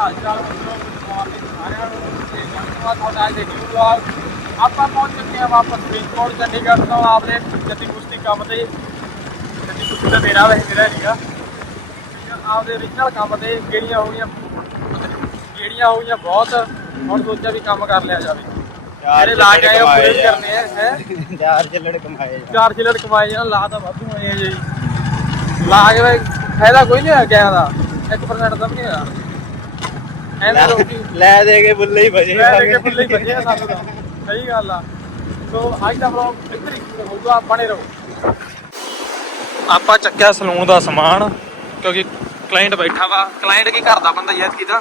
ਹਾਲ ਚਾਲ ਮਿੱਤਰੋ good morning ਸਾਰਿਆਂ ਨੂੰ ਤੇ ਧੰਨਵਾਦ ਤੁਹਾਡਾ ਅੱਜ ਦੇ ਨਿਊ ਵਲੌਗ ਆਪਾਂ ਪਹੁੰਚ ਚੁੱਕੇ ਹਾਂ ਵਾਪਸ ਫਰੀਦਕੋਟ ਚੰਡੀਗੜ੍ਹ ਤੋਂ ਆਪਦੇ ਜੱਦੀ ਕੁਸ਼ਤੀ ਕੰਮ ਤੇ। ਜੱਦੀ ਕੁਸ਼ਤੀ ਦਾ ਮੇਰਾ ਵੈਸੇ ਮੇਰਾ ਨਹੀਂਗਾ ਆਪਦੇ original ਕੰਮ ਤੇ ਗੇੜੀਆਂ ਹੋ ਗਈਆਂ ਗੇੜੀਆਂ ਹੋ ਗਈਆਂ ਬਹੁਤ ਹੁਣ ਸੋਚਿਆ ਵੀ ਕੰਮ ਕਰ ਲਿਆ ਜਾਵੇ। ਲਾ ਕੇ ਆਏ ਉਹ ਪੂਰੇ ਵੀ ਕਰਨੇ ਆ ਹੈ? ਚਾਰ ਚੱਲੜ ਕਮਾਏ ਜਾ ਚਾਰ ਚਿਲੜ ਕਮਾਏ ਜਾਣ ਲਾ ਤਾਂ ਵਾਧੂ ਹੋਏ ਆ ਜੀ। ਲਾ ਕੇ ਫਾਇਦਾ ਕੋਈ ਨਹੀਂ ਹੋਇਆ ਗਿਆ ਦਾ। 1% ਦਾ ਵੀ ਨਹੀਂ ਹੋਇਆ। ਐਵੇਂ ਲੈ ਦੇ ਕੇ ਬੁੱਲੇ ਹੀ ਵਜੇ ਲੈ ਕੇ ਬੁੱਲੇ ਹੀ ਬੱਜੇ ਸਾਨੂੰ ਤਾਂ। ਸਹੀ ਗੱਲ ਆ। ਸੋ ਅੱਜ ਦਾ ਵਲੌਗ ਇੱਧਰ ਹੀ ਹੋਊਗਾ ਬਣੇ ਰਹੋ। ਆਪਾਂ ਚੱਕਿਆ ਸਲੂਨ ਦਾ ਸਮਾਨ ਕਿਉਂਕਿ ਕਲਾਇੰਟ ਬੈਠਾ ਵਾ। ਕਲਾਇੰਟ ਕੀ ਕਰਦਾ ਬੰਦਾ ਯਾਦ ਕੀਤਾ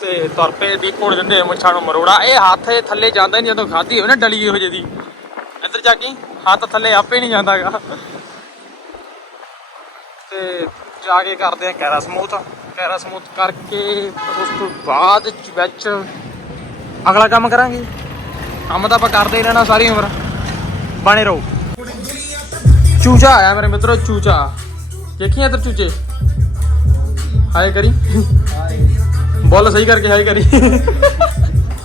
ਤੇ ਤੁਰ ਪਏ ਵੀ ਕੋੜ ਦਿੰਦੇ ਮੁੱਛਾਂ ਨੂੰ ਮਰੋੜਾ। ਇਹ ਹੱਥ ਇਹ ਥੱਲੇ ਜਾਂਦਾ ਨਹੀਂ ਜਦੋਂ ਖਾਧੀ ਹੋਵੇ ਨਾ ਡਲੀ ਇਹੋ ਜਿਹੀ ਦੀ। ਇੱਧਰ ਜਾ ਕੇ ਹੱਥ ਥੱਲੇ ਆਪੇ ਨਹੀਂ ਜਾਂਦਾਗਾ। ਤੇ ਜਾ ਕੇ ਕਰਦੇ ਆ ਕੈਰਾ ਸਮੂਥ। ਕੈਰਾ ਸਮੂਥ ਕਰਕੇ ਉਸ ਤੋਂ ਬਾਅਦ ਵਿੱਚ ਅਗਲਾ ਕੰਮ ਕਰਾਂਗੇ। ਕੰਮ ਤਾਂ ਆਪਾਂ ਕਰਦੇ ਹੀ ਰਹਿਣਾ ਸਾਰੀ ਉਮਰ। ਬਣੇ ਰਹੋ। ਚੂਚਾ ਆਇਆ ਮੇਰੇ ਮਿੱਤਰੋ, ਚੂਚਾ। ਦੇਖੀ ਇੱਧਰ ਚੂਚੇ? ਹਾਏ ਕਰੀ। ਬੋਲ ਸਹੀ ਕਰਕੇ ਹਾਏ ਕਰੀ।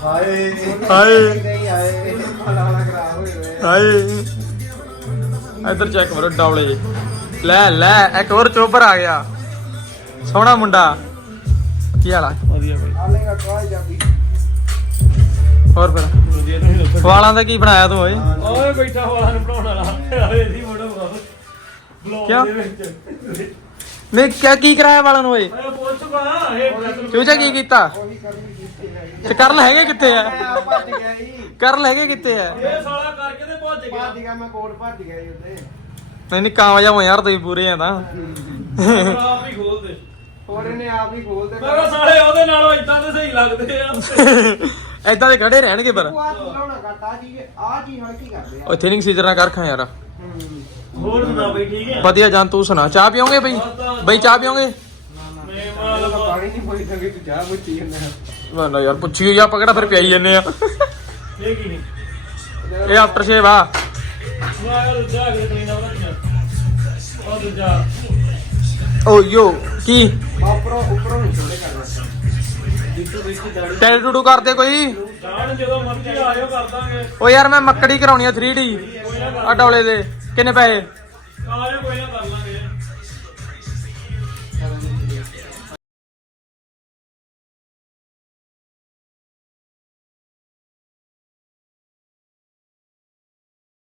ਹਾਏ ਹਾਏ। ਹਾਏ। ਇੱਧਰ ਚੈੱਕ ਕਰੋ, ਡੌਲੇ। ਲੈ ਲੈ ਇੱਕ ਹੋਰ ਚੋਬਰ ਆ ਗਿਆ। ਸੋਹਣਾ ਮੁੰਡਾ। ਕੀ ਹਾਲਾ ਵਧੀਆ ਬਈ। ਆਲੇਗਾ ਕੋਈ ਜਾਂਦੀ ਹੋਰ ਫਿਰ? ਵਾਲਾਂ ਦਾ ਕੀ ਬਣਾਇਆ ਤੂੰ ਓਏ? ਓਏ ਬੈਠਾ ਵਾਲਾ ਨੂੰ ਬਣਾਉਣ ਵਾਲਾ। ਆਵੇ ਸੀ ਫੋਟੋ ਬਲੌਗ? ਦੇ ਵਿੱਚ। ਨਹੀਂ ਕਿਆ ਕੀ ਕਰਾਇਆ ਵਾਲਾਂ ਨੂੰ ਓਏ? ਚੂਚਾ ਕੀ ਕੀਤਾ? ਤੇ ਕਰਲ ਹੈਗੇ ਕਿੱਥੇ ਆ? ਆ ਭੱਜ ਗਿਆ ਜੀ। ਕਰਲ ਹੈਗੇ ਕਿੱਥੇ ਆ? ਇਹ ਸਾਲਾ ਕਰਕੇ ਤੇ ਭੱਜ ਗਿਆ। ਭੱਜ ਗਿਆ ਮੈਂ ਕੋਟ ਭੱਜ ਗਿਆ ਜੀ ਉੱਤੇ ਨਹੀਂ ਨਹੀਂ ਕਾਮਯਾਬ ਹੋ ਯਾਰ ਤੁਸੀਂ ਪੂਰੇ ਆ ਤਾਂ। ਆਪ ਹੀ ਖੋਲ ਦੇ ਕੋੜੇ ਨੇ ਆਪ ਹੀ ਖੋਲ ਦੇ ਮੈਂ ਕਿਹਾ ਸਾਲੇ ਉਹਦੇ ਨਾਲੋਂ ਇਦਾਂ ਦੇ ਸਹੀ ਲੱਗਦੇ ਆ। ਐਦਾਂ ਦੇ ਖੜੇ ਰਹਿਣਗੇ ਪਰ। ਤੂੰ ਆ ਲਾਉਣਾ ਘੱਟ ਆ ਜੀ ਆ ਜੀ ਹਲਕੀ ਕਰਦੇ ਆ? ਓ ਥਿਨਿੰਗ ਸੀਜ਼ਰ ਨਾ ਕਰ ਖਾ ਯਾਰ। ਹੂੰ। ਹੋਰ ਸੁਣਾ ਬਈ ਠੀਕ ਹੈ ਵਧੀਆ ਜਾਨ ਤੂੰ ਸੁਣਾ। ਚਾਹ ਪੀਓਗੇ ਬਈ? ਬਈ ਚਾਹ ਪੀਓਗੇ? ਮੈਂ ਤਾਂ ਮਾਲ ਪਾਣੀ ਨਹੀਂ ਪੋਈ ਸੰਗੇ ਤੂੰ ਚਾਹ ਪੁੱਛੀ ਜਾਂਦਾ ਨਾ ਯਾਰ ਪੁੱਛੀ ਹੋਈ ਆਪਾਂ ਕਿਹੜਾ ਫਿਰ ਪਿਆਈ ਜੰਨੇ ਆ? ਇਹ ਕੀ ਨਹੀਂ ਇਹ ਆਫਟਰ ਸ਼ੇਵ ਆ। ਮੈਂ ਯਾਰ ਜਾ ਕੇ ਕਲੀਨ ਆਉਣਾ ਕਿਹਾ ਉਹ ਦੂਜਾ ਓ ਯੋ ਕੀ? ਉੱਪਰੋਂ ਉੱਪਰੋਂ ਨਹੀਂ ਛੋੜੇ ਕਰਨਾ ਜਿੱਤੂ ਦੇਖੀ ਦਾੜੀ ਟੈਲ ਟੂਟੂ ਕਰਦੇ ਕੋਈ? ਜਾਣ ਜਦੋਂ ਮਰਜ਼ੀ ਆਇਓ ਕਰ ਦਾਂਗੇ। ਓ ਯਾਰ ਮੈਂ ਮੱਕੜੀ ਕਰਾਉਣੀ ਆ 3D ਆ ਡੌਲੇ ਦੇ। ਕਿੰਨੇ ਪੈਸੇ? ਆਇਓ ਕੋਈ ਨਾ ਕਰ